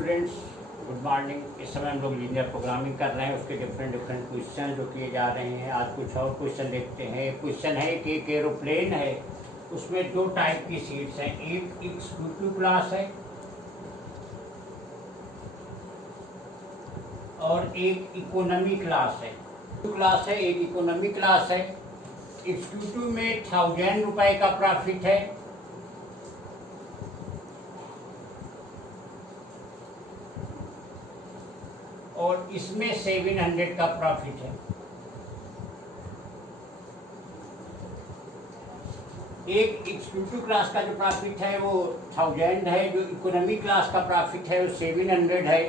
Students, good morning. इस समय हम लोग लीनियर प्रोग्रामिंग कर रहे हैं, उसके डिफरेंट क्वेश्चन जो किए जा रहे हैं। आज कुछ और क्वेश्चन देखते हैं। एक क्वेश्चन है कि एक एरोप्लेन है, उसमें दो टाइप की सीट्स हैं। एक एग्जीक्यूटिव क्लास है और एक इकोनॉमी क्लास है। एक इकोनॉमी क्लास है। एग्जीक्यूटिव में 1000 रुपये का प्रॉफिट है और इसमें 700 का प्रॉफिट है। एक एग्जीक्यूटिव क्लास का जो प्रॉफिट है वो 1000 है, जो इकोनॉमी क्लास का प्रॉफिट है वो 700 है।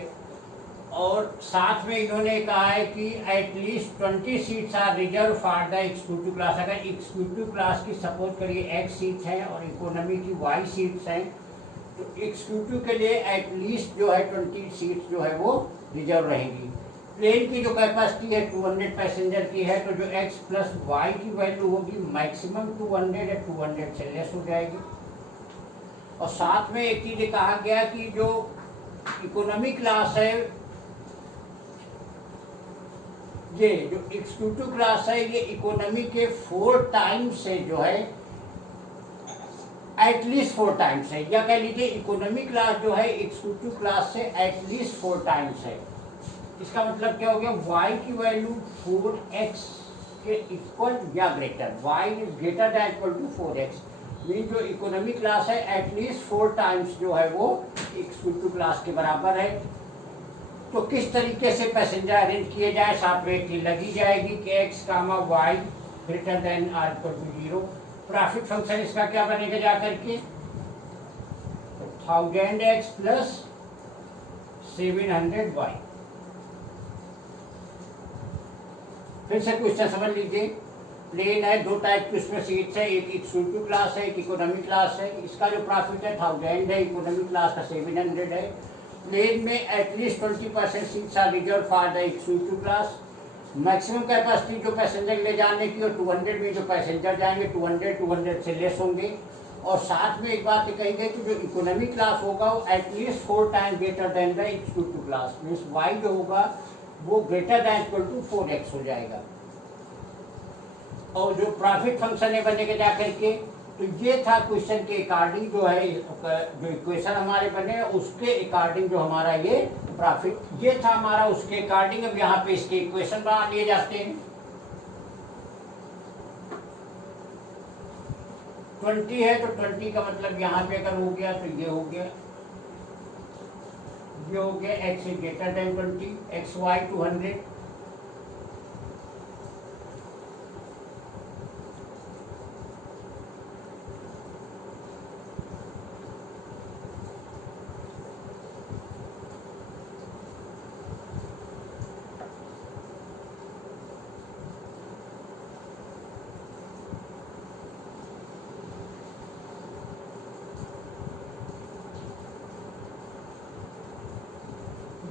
और साथ में इन्होंने कहा है कि at least 20 seats are reserve for the executive class. अगर एग्जीक्यूटिव क्लास की सपोज करिए X सीट है और इकोनॉमी की Y सीट्स हैं, तो एग्जीक्यूटिव के लिए एटलीस्ट जो है 20 सीट्स जो है वो रिजर्व रहेगी। प्लेन की जो कैपेसिटी है 200 पैसेंजर की है, तो जो X प्लस Y की वैल्यू होगी मैक्सिमम 200 या 200 से लेस हो जाएगी। और साथ में एक चीज़ कहा गया कि जो इकोनॉमी क्लास है, ये जो एग्जीक्यूटिव क्लास है, ये इकोनॉमी के 4 टाइम्स से जो है एटलीस्ट 4 टाइम्स है, या कह लीजिए इकोनॉमी क्लास जो है एग्जीक्यूटिव क्लास से एटलीस्ट 4 टाइम्स है। इसका मतलब क्या हो गया, y की वैल्यू 4x के इक्वल या greater, y is greater than equal to 4x, mean जो इकोनॉमी क्लास है एटलीस्ट 4 टाइम्स जो है वो एग्जीक्यूटिव क्लास के बराबर है। तो किस तरीके से पैसेंजर अरेंज किए जाए, साथ में एक चीज लगी जाएगी कि x, y greater than or equal to 0। Profit function इसका क्या बनेगा जाकर के, 1000x प्लस 700y। फिर से क्वेश्चन समझ लीजिए। प्लेन है, दो टाइप की उसमें सीट्स है, एक एग्जीक्यूटिव क्लास है, एक इकोनॉमी क्लास है। इसका जो प्रॉफिट है 1000 है, इकोनॉमी क्लास का 700 है। प्लेन में at least 20% seats are reserve for the executive class. Maximum capacity जो पैसेंजर ले जाने की, और 200 में जो पैसेंजर जाएंगे 200 से लेस होंगे। और साथ में एक बात ये कही गई कि जो इकोनॉमी क्लास होगा वो at least 4 time greater than the executive class, means y जो होगा वो greater than equal to 4x हो जाएगा। और जो प्रॉफिट फंक्शन है बनेगा जा करके, तो ये था क्वेश्चन के अकॉर्डिंग जो है, जो इक्वेशन हमारे बने उसके अकॉर्डिंग जो हमारा ये प्रॉफिट ये था हमारा, उसके अकॉर्डिंग अब यहाँ पे इसके इक्वेशन बना लिए जाते हैं। 20 है तो 20 का मतलब यहाँ पे अगर हो गया तो ये हो गया, ये हो गया x is greater than 20, xy 200।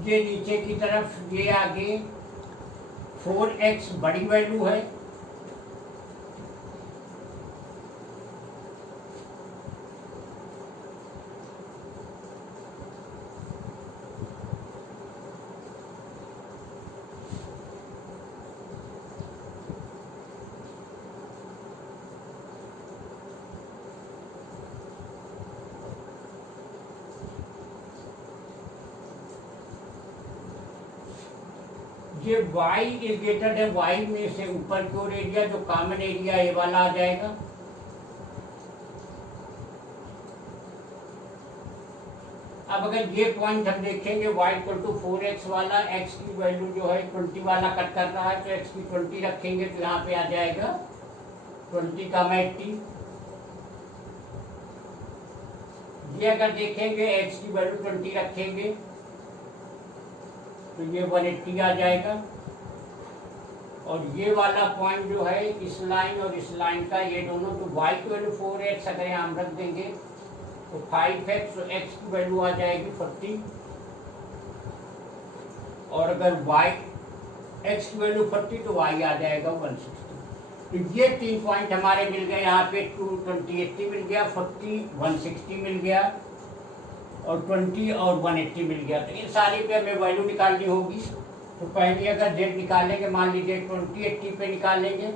ये नीचे की तरफ, ये आगे 4x बड़ी वैल्यू है, ये y is greater than y में से ऊपर की ओर एरिया, जो कॉमन एरिया ये वाला आ जाएगा। अब अगर ये पॉइंट हम देखेंगे y इक्वल टू 4x वाला, x की वैल्यू जो है 20 वाला कट कर रहा है, तो x की 20 रखेंगे तो यहाँ पे आ जाएगा 20 का 80। ये अगर देखेंगे x की वैल्यू 20 रखेंगे तो ये 180 आ जाएगा। और ये वाला पॉइंट जो है इस लाइन और इस लाइन का, ये दोनों, तो y की वैल्यू 4x अगर यहाँ हम रख देंगे तो 5x, तो x की वैल्यू आ जाएगी 40। और अगर x की वैल्यू 40 तो y आ जाएगा 160। तो ये 3 पॉइंट हमारे मिल गए। यहाँ पे 220 मिल गया, 40 160 मिल गया। और 20 और 180 मिल गया। तो इन सारी पे हमें वैल्यू निकालनी होगी। तो पहले अगर जेड निकालेंगे, मान लीजिए 2080 पे निकालेंगे,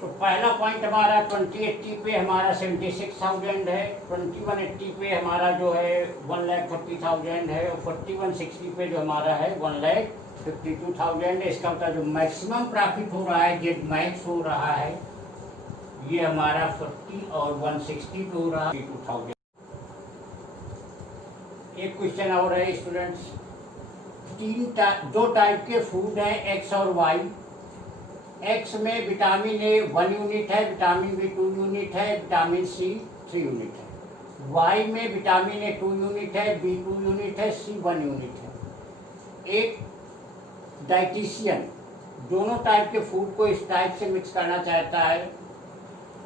तो पहला पॉइंट हमारा 2080 पे हमारा 76,000 है, 2180 पे हमारा जो है 1,40,000 है, और 4160 पे जो हमारा है 1,52,000 है। इसका मतलब जो मैक्सिमम प्रॉफिट हो रहा है, जेड मैक्स हो रहा है, ये हमारा 40 और 160 पे हो रहा है 52,000। एक क्वेश्चन और है स्टूडेंट्स, दो टाइप के फूड हैं, एक्स और वाई। एक्स में विटामिन ए 1 यूनिट है, विटामिन बी 2 यूनिट है, विटामिन सी 3 यूनिट है। वाई में विटामिन ए 2 यूनिट है, बी 2 यूनिट है, सी 1 यूनिट है। एक डाइटिशियन दोनों टाइप के फूड को इस टाइप से मिक्स करना चाहता है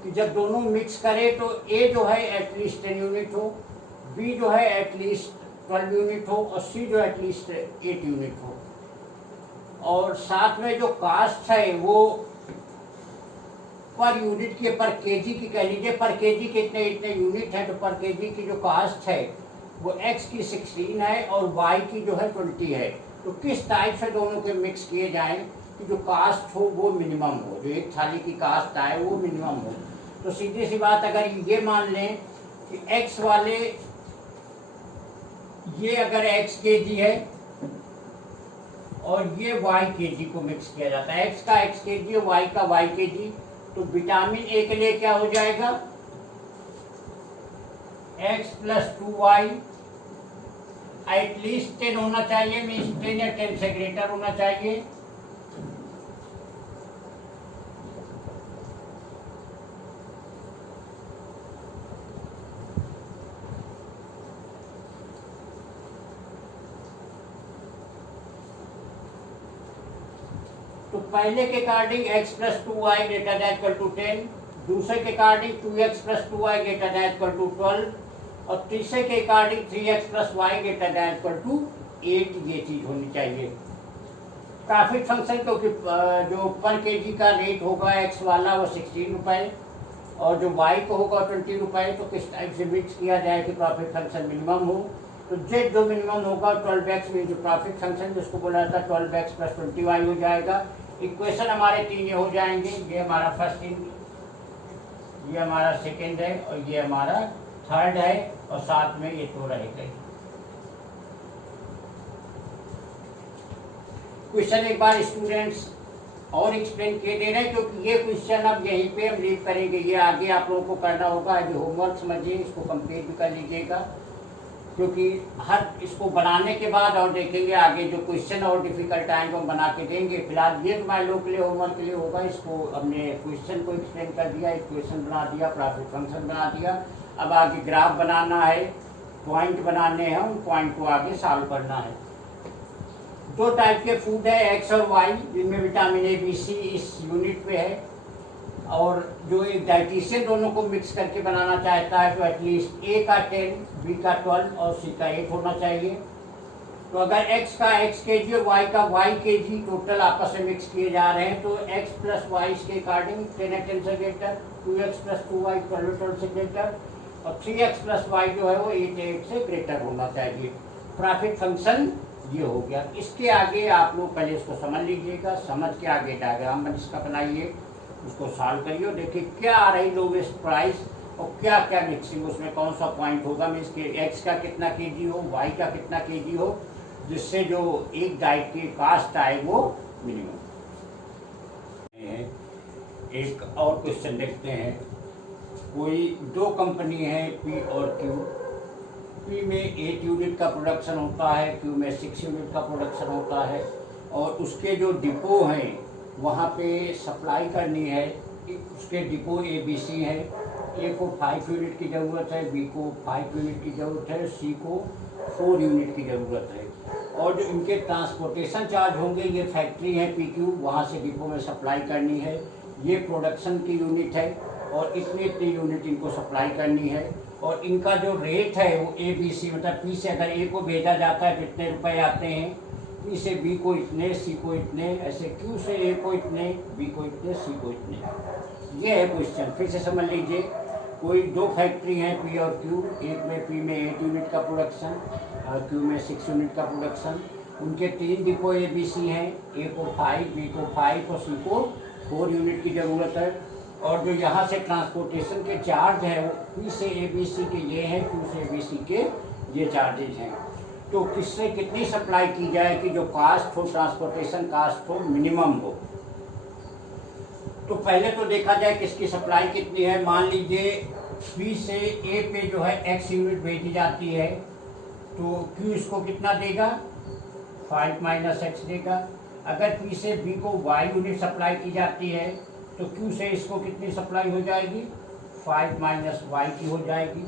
कि जब दोनों मिक्स करे तो ए जो है एटलीस्ट 10 यूनिट हो, बी जो है एटलीस्ट 12 यूनिट हो, और सी जो एटलीस्ट 8 यूनिट हो। और साथ में जो कास्ट है वो पर यूनिट की, पर केजी की कह लीजिए, पर केजी के इतने इतने यूनिट है, तो पर केजी की जो कास्ट है वो एक्स की 16 है और वाई की जो है 20 है। तो किस टाइप से दोनों के मिक्स किए जाएं कि जो कास्ट हो वो मिनिमम हो, जो एक थाली की कास्ट आए वो मिनिमम हो। तो सीधी सी बात, अगर ये मान लें कि एक्स वाले, ये अगर एक्स केजी है और ये वाई केजी को मिक्स किया जाता है, एक्स का एक्स केजी और वाई का वाई केजी, तो विटामिन ए के लिए क्या हो जाएगा, एक्स प्लस 2y एटलीस्ट 10 होना चाहिए, मीन्स 10 या 10 से ग्रेटर होना चाहिए। तो पहले के according x plus 2y greater than equal to 10, दूसरे के according 2x plus 2y greater than equal to 12, और तीसरे के according 3x plus y greater than equal to 8। ये चीज होनी चाहिए। प्रॉफिट फंक्शन क्योंकि जो पर केजी का रेट होगा x वाला वो 16 रुपये और जो y को होगा 20 रुपये, तो किस टाइप से मिक्स किया जाए कि प्रॉफिट फंक्शन मिनिमम हो। तो जेड जो मिनिमम होगा 12x में जो प्रॉफिट फंक्शन जिसको बोला जाता है 12x प्लस 20y हो जाएगा। इक्वेशन हमारे 3 ये हो जाएंगे, ये हमारा फर्स्ट, ये हमारा सेकेंड है और ये हमारा थर्ड है, और साथ में ये तो रहेगा। क्वेश्चन एक बार स्टूडेंट्स और एक्सप्लेन किए दे रहे हैं, क्योंकि ये क्वेश्चन अब यहीं पे हम लीव करेंगे, ये आगे आप लोगों को करना होगा। अभी होमवर्क समझिए, इसको कंप्लीट भी कर लीजिएगा, क्योंकि हर इसको बनाने के बाद और देखेंगे आगे जो क्वेश्चन और डिफिकल्ट आएंगे हम बना के देंगे। फिलहाल ये तुम्हारे लोग के लिए होमवर्क के लिए होगा। इसको हमने क्वेश्चन को एक्सप्लेन कर दिया, इक्वेशन बना दिया, प्रॉफिट फंक्शन बना दिया। अब आगे ग्राफ बनाना है, पॉइंट बनाने हैं, उन पॉइंट को आगे सॉल्व करना है। दो टाइप के फूड है एक्स और वाई, जिनमें विटामिन ए बी सी इस यूनिट पे है, और जो एक डाइटिशियन दोनों को मिक्स करके बनाना चाहता है तो एटलीस्ट ए का 10, बी का 12 और सी का 8 होना चाहिए। तो अगर x का x kg और y का y kg टोटल आपस में मिक्स किए जा रहे हैं तो x प्लस वाई इसके अकॉर्डिंग 10 से ग्रेटर, 2x प्लस 2y 12 से ग्रेटर और 3x प्लस वाई जो है वो 8 से ग्रेटर होना चाहिए। प्रॉफिट फंक्शन ये हो गया। इसके आगे आप लोग पहले इसको समझ लीजिएगा, समझ के आगे डायग्राम इसका बनाइए, उसको सॉल्व करिए और देखिए क्या आ रही लोवेस्ट प्राइस और क्या क्या मिक्सिंग, उसमें कौन सा पॉइंट होगा, मीन्स के एक्स का कितना केजी हो, वाई का कितना केजी हो, जिससे जो एक डाइट की कास्ट आए वो मिनिमम। एक और क्वेश्चन देखते हैं। कोई दो कंपनी है पी और क्यू। पी में 8 यूनिट का प्रोडक्शन होता है, क्यू में 6 यूनिट का प्रोडक्शन होता है और उसके जो डिपो हैं वहाँ पे सप्लाई करनी है। उसके डिपो ABC है। ए को 5 यूनिट की ज़रूरत है, बी को 5 यूनिट की ज़रूरत है, सी को 4 यूनिट की ज़रूरत है। और जो इनके ट्रांसपोर्टेशन चार्ज होंगे, ये फैक्ट्री है PQ, वहाँ से डिपो में सप्लाई करनी है, ये प्रोडक्शन की यूनिट है और इतनी इतनी यूनिट इनको सप्लाई करनी है। और इनका जो रेट है वो ABC, मतलब पी से अगर ए को भेजा जाता है तो इतने रुपए आते हैं, पी से बी को इतने, सी को इतने, ऐसे क्यू से ए को इतने, बी को इतने, सी को इतने। ये है क्वेश्चन। फिर से समझ लीजिए, कोई दो फैक्ट्री हैं पी और क्यू, एक में पी में 8 यूनिट का प्रोडक्शन और क्यू में 6 यूनिट का प्रोडक्शन। उनके 3 डिपो ABC हैं, ए को 5, बी को 5 और सी को 4 यूनिट की ज़रूरत है। और जो यहाँ से ट्रांसपोर्टेशन के चार्ज हैं वो पी से ABC के ये हैं, क्यू से ABC के ये चार्जेज हैं। तो किससे कितनी सप्लाई की जाए कि जो कास्ट हो, ट्रांसपोर्टेशन कास्ट हो, मिनिमम हो। तो पहले तो देखा जाए किसकी सप्लाई कितनी है। मान लीजिए पी से ए पे जो है x यूनिट भेजी जाती है तो क्यू इसको कितना देगा, 5 माइनस x देगा। अगर पी से बी को y यूनिट सप्लाई की जाती है तो क्यू से इसको कितनी सप्लाई हो जाएगी, 5 माइनस y की हो जाएगी।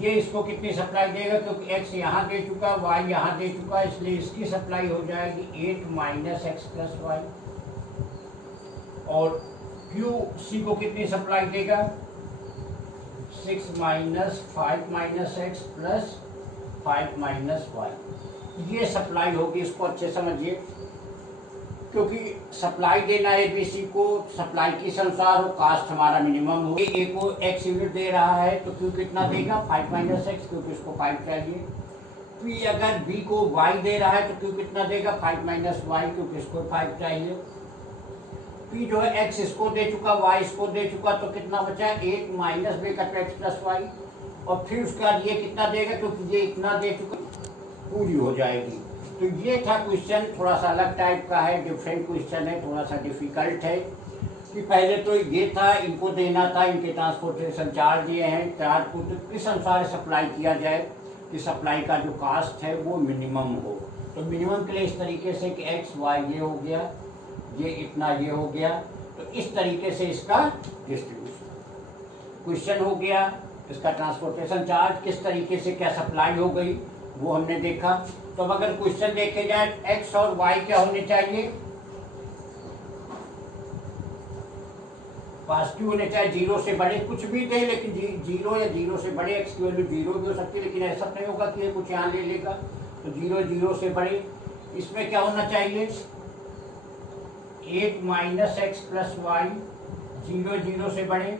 ये इसको कितनी सप्लाई देगा, क्योंकि x यहाँ दे चुका, y यहाँ दे चुका, इसलिए इसकी सप्लाई हो जाएगी 8 माइनस एक्स प्लस वाई। और क्यू सी को कितनी सप्लाई देगा, 6 minus 5 minus x plus 5 minus y. ये सप्लाई होगी, इसको अच्छे समझिए, क्योंकि सप्लाई देना है ABC को, सप्लाई के अनुसार हो, कास्ट हमारा मिनिमम हो। ए को x यूनिट दे रहा है तो क्यू कितना देगा, 5 माइनस एक्स, क्योंकि इसको 5 चाहिए। पी अगर बी को y दे रहा है तो क्यू कितना देगा, 5 माइनस वाई, क्योंकि इसको 5 चाहिए। पी जो है x इसको दे चुका, y इसको दे चुका, तो कितना बचा, 8 minus bracket x plus y. और फिर उसके बाद ये कितना देगा, क्योंकि ये इतना दे चुका, पूरी हो जाएगी। तो ये था क्वेश्चन, थोड़ा सा अलग टाइप का है, डिफरेंट क्वेश्चन है, थोड़ा सा डिफिकल्ट है। कि पहले तो ये था, इनको देना था, इनके ट्रांसपोर्टेशन चार्ज ये हैं, चार्ज को तो किस अनुसार सप्लाई किया जाए कि सप्लाई का जो कास्ट है वो मिनिमम हो। तो मिनिमम के लिए इस तरीके से कि एक्स वाई ये हो गया, ये इतना ये हो गया, तो इस तरीके से इसका डिस्ट्रीब्यूशन क्वेश्चन हो गया। इसका ट्रांसपोर्टेशन चार्ज किस तरीके से क्या सप्लाई हो गई वो हमने देखा। तो अब अगर क्वेश्चन देखे जाए, एक्स और वाई क्या होने चाहिए, पॉजिटिव होने चाहिए, 0 से बड़े, कुछ भी दे लेकिन 0 या 0 से बड़े, एक्स की वैल्यू 0 भी हो सकती है, लेकिन ऐसा नहीं होगा कि ये कुछ यहाँ ले लेगा। तो 0 से बड़े, इसमें क्या होना चाहिए, 8 माइनस एक्स प्लस वाई, 0 से बड़े।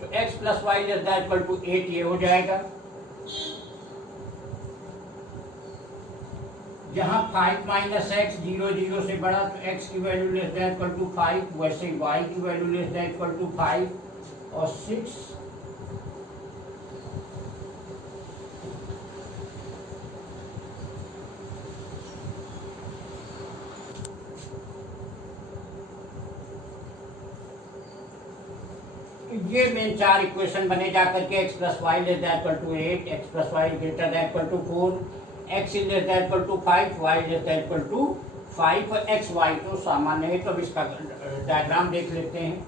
तो x plus y less than equal to 8 ये हो जाएगा। जहां 5 माइनस एक्स 0 से बड़ा, तो x की value less than equal to 5, वैसे ही y की value less than equal to 5 और 6। ये मेन 4 इक्वेशन बने जा करके x plus y less than equal to 8, x plus y greater than equal to 4, x is less than equal to 5, y less than equal to 5 और x Y तो सामान्य है। तो अब इसका डायग्राम देख लेते हैं।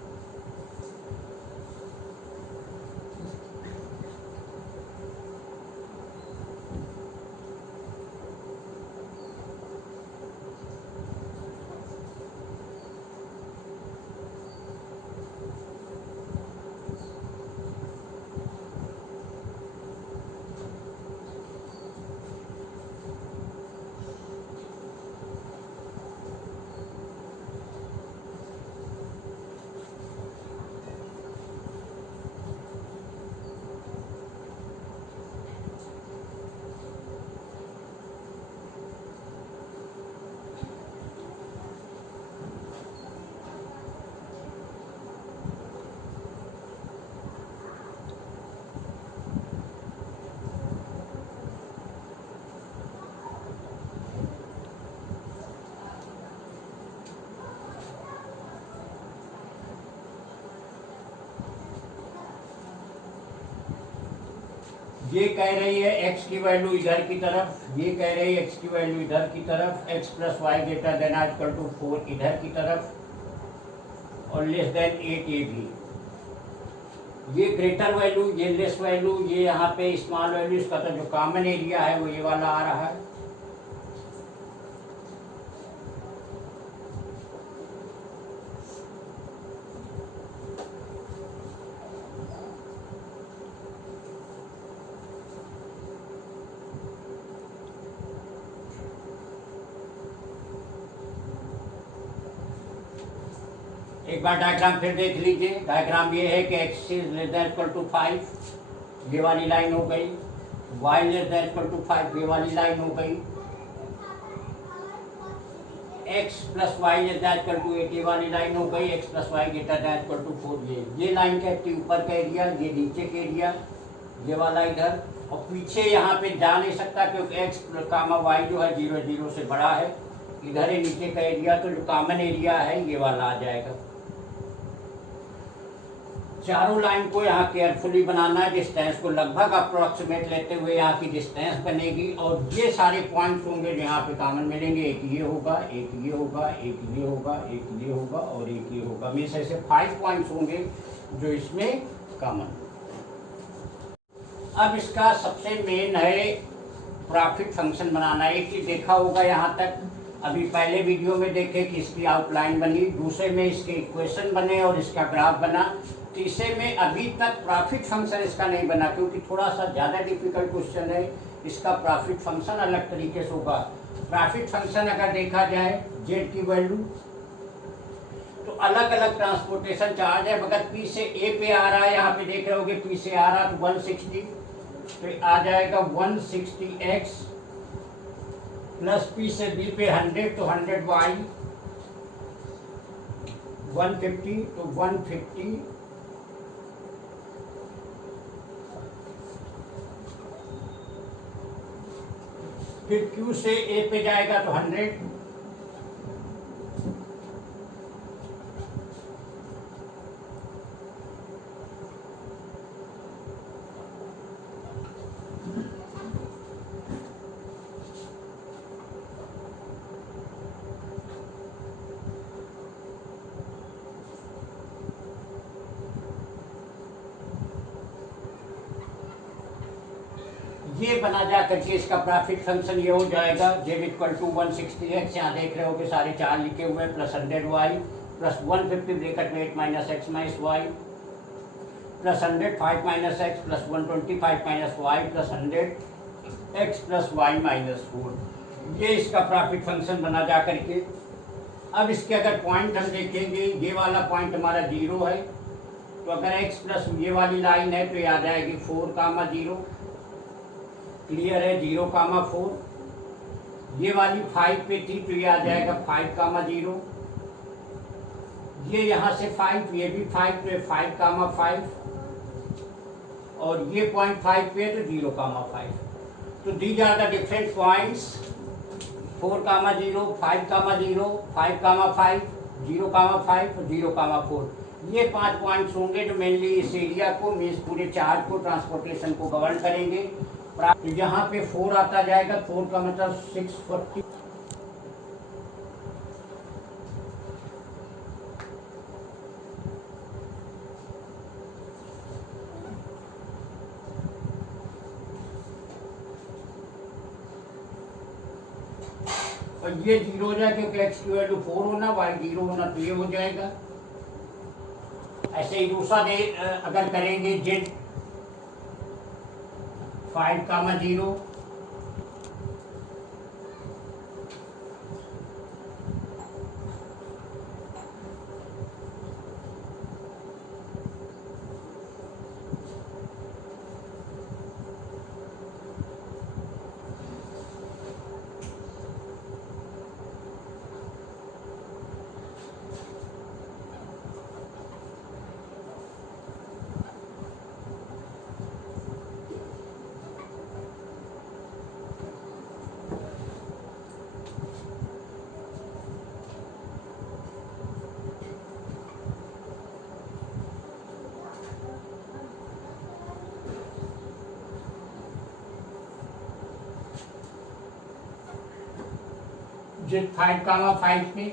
ये कह रही है x की वैल्यू इधर की तरफ, ये कह रही है x की वैल्यू इधर की तरफ, x plus y greater than or equal to 4 इधर की तरफ और लेस देन 8 ये भी। ये ग्रेटर वैल्यू, ये लेस वैल्यू, ये यहाँ पे स्मॉल वैल्यू, इसका तो जो कॉमन एरिया है वो ये वाला आ रहा है। एक बार डायग्राम फिर देख लीजिए। डायग्राम ये है कि x is less than equal to 5, ये वाली लाइन हो गई, y less than equal to 5 ये वाली लाइन हो गई, x plus y less than equal to 8 ये वाली लाइन हो गई, x plus y greater than equal to 4 ये लाइन का ऊपर का एरिया, ये नीचे का एरिया, ये वाला इधर, और पीछे यहाँ पे जा नहीं सकता क्योंकि x कामा वाई जो है 0 0 से बड़ा है, इधर है नीचे का एरिया, तो जो कॉमन एरिया है ये वाला आ जाएगा। चारों लाइन को यहाँ केयरफुली बनाना है, डिस्टेंस को लगभग अप्रोक्सीमेट लेते हुए यहाँ की डिस्टेंस बनेगी, और ये सारे पॉइंट्स होंगे जो यहाँ पे कॉमन मिलेंगे। एक ये होगा, एक ये होगा, एक ये होगा, एक ये होगा और एक ये होगा। मीन्स ऐसे 5 पॉइंट्स होंगे जो इसमें कॉमन। अब इसका सबसे मेन है प्रॉफिट फंक्शन बनाना। एक चीज देखा होगा यहाँ तक, अभी पहले वीडियो में देखे कि इसकी आउटलाइन बनी, दूसरे में इसके इक्वेशन बने और इसका ग्राफ बना, तीसरे में अभी तक प्रॉफिट फंक्शन इसका नहीं बना क्योंकि थोड़ा सा ज़्यादा डिफिकल्ट क्वेश्चन है। इसका प्रॉफिट फंक्शन अलग तरीके से होगा। प्रॉफिट फंक्शन अगर देखा जाए जेड की वैल्यू तो अलग अलग ट्रांसपोर्टेशन चार्ज है, मगर पी से ए पे आ रहा है, यहाँ पे देख रहे होगे पी से आ रहा है तो 160, तो आ जाएगा 160x प्लस पी से बी पे 100 तो 100y, 150 तो 150, फिर Q से A पे जाएगा तो 100, ये बना जा करके इसका प्रॉफिट फंक्शन ये हो जाएगा जेड इक्वल टू 160x, यहाँ देख रहे हो कि सारे चार लिखे हुए हैं, प्लस 100y प्लस 150 ब्रैकेट में 8 minus x minus y plus 100 5 minus x plus 120 5 minus y plus 100 x plus y minus 4। ये इसका प्रॉफिट फंक्शन बना जा करके। अब इसके अगर पॉइंट हम देखेंगे, ये वाला पॉइंट हमारा 0 है, तो अगर x प्लस ये वाली लाइन है तो ये आ जाएगी 4, 0, क्लियर है, 0, 4। ये वाली 5 पे थी तो ये आ जाएगा 5, 0। ये यहाँ से 5, ये भी 5 तो 5, 5, और ये पॉइंट 5 पे तो 0, 5। तो these are the different points 4, 0, 5, 0, 5, 5, 0, 5 और 0, 4। ये 5 पॉइंट्स होंगे जो मेनली इस एरिया को, मीन्स पूरे चार्ज को, ट्रांसपोर्टेशन को गवर्न करेंगे। तो यहाँ पे 4 आता जाएगा, 4 का मतलब 640, और ये 0 हो जाए क्योंकि x की वैल्यू 4 होना, y 0 होना, तो ये हो जाएगा। ऐसे ही दूसरा अगर करेंगे जेड 5, 0, 5, पे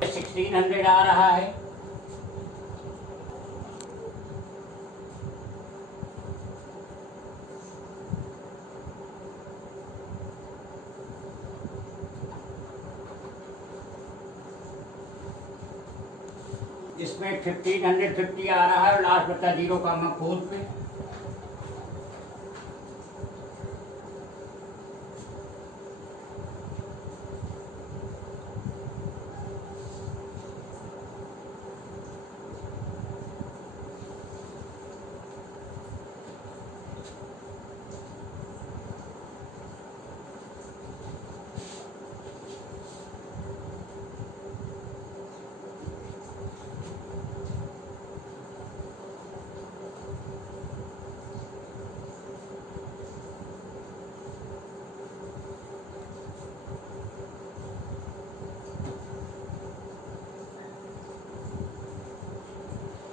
$1600 आ रहा है। इसमें 1550 आ रहा है और लास्ट बचा 0,4 पे।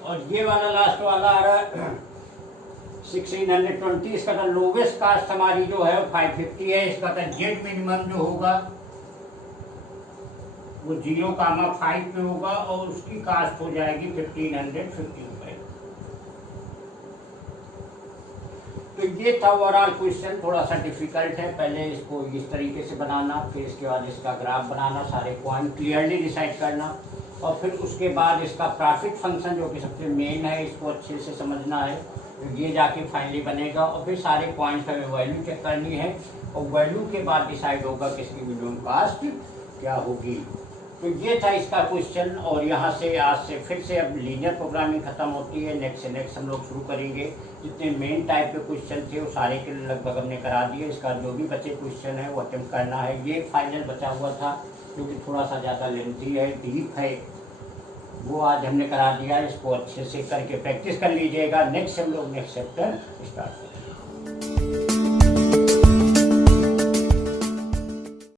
और ये वाला लास्ट वाला आ रहा है 1620। इसका तो लोवेस्ट कास्ट हमारी जो है 550 है। इसका तो जेड मिनिमम जो होगा वो 0,5 पे होगा और उसकी कास्ट हो जाएगी 1550 रुपए। तो ये था ओवरऑल क्वेश्चन। थोड़ा सा डिफिकल्ट है, पहले इसको इस तरीके से बनाना, फिर इसके बाद इसका ग्राफ बनाना, सारे पॉइंट क्लियरली डिसाइड करना, और फिर उसके बाद इसका प्रॉफिट फंक्शन जो कि सबसे मेन है, इसको अच्छे से समझना है। तो ये जाके फाइनली बनेगा और फिर सारे पॉइंट्स हमें वैल्यू चेक करनी है और वैल्यू के बाद डिसाइड होगा किसकी मिनिमम कास्ट क्या होगी। तो ये था इसका क्वेश्चन। और यहाँ से आज से फिर से अब लीनियर प्रोग्रामिंग खत्म होती है। नेक्स्ट से नेक्स्ट हम लोग शुरू करेंगे। जितने मेन टाइप के क्वेश्चन थे वो सारे के लगभग हमने करा दिए। इसका जो भी बचे क्वेश्चन है वो अटेम्प्ट करना है। ये फाइनल बचा हुआ था जो कि थोड़ा सा ज़्यादा लेंथी है, डीप है, वो आज हमने करा दिया। इसको अच्छे से करके प्रैक्टिस कर लीजिएगा। नेक्स्ट हम लोग नेक्स्ट चैप्टर स्टार्ट करेंगे।